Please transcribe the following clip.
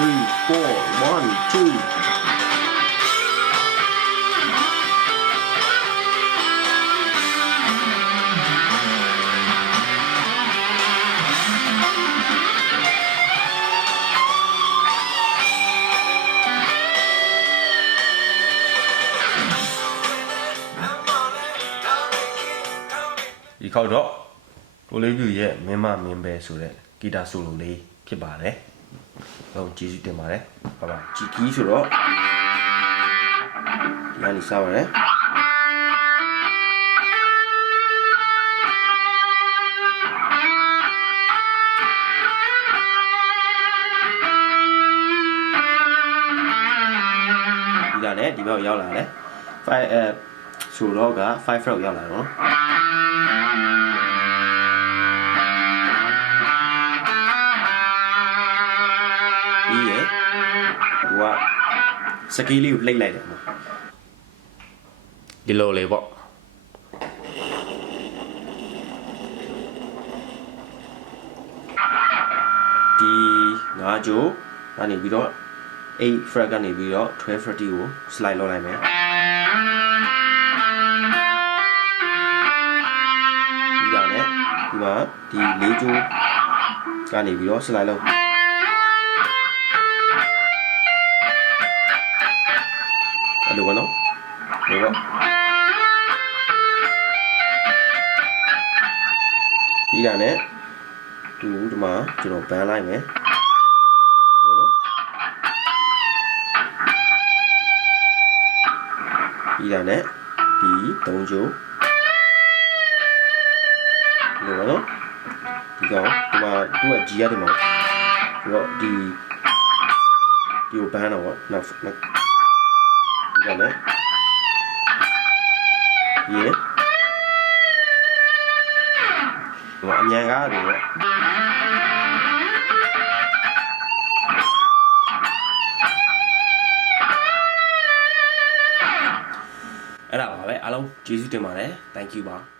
3 4 1 2ဒီခေါက်တော့ကိုလေးပြူရဲ့မင်းမမင်းပဲဆိုတဲ့ဂီတာဆိုလိုလေးဖြစ်ပါတယ်။ဟုတ်ကျေးဇူးတင်ပါတယ်။ဟုတ်ပါဂျီကီဆိုတော့ဒီကနေစပါရယ်ဒီကလည်းဒီဘက်ရောက်လာတယ်5ဆိုတော့က5 fret ရောက်လာတော့ဒီရယ်သူကစကီးလေးကိုလှိမ့်လိုက်တယ်ပေါ့ဒီလိုလေးပေါ့ဒီ9ကြိုးကနေပြီးတော့8 fret ကနေပြီးတော့12 fret ကို slide လုပ်လိုက်မယ်ဒီကနေ့ဒီမှာဒီ4ကြိုးကနေပြီးတော့ slide လုပ်အဲ့လိုပေါ့နော်ဒီပေါ့ပြီးတာနဲ့ဒီမှာကျွန်တော်ဘန်းလိုက်မယ်ဟုတ်နော်ပြီးတာနဲ့ဒီ3ကြိုးဒီပေါ့နော်ဒီကောင်ဒီမှာသူက G ရတယ်မှာပြီးတော့ဒီကိုဘန်းတော့ပေါ့နောက်ဒီကနေ့ရေဟိုအမြန်ကားတွေပေါ့အဲ့ဒါပါပဲအားလုံးကျေးဇူးတင်ပါတယ် thank you ပါ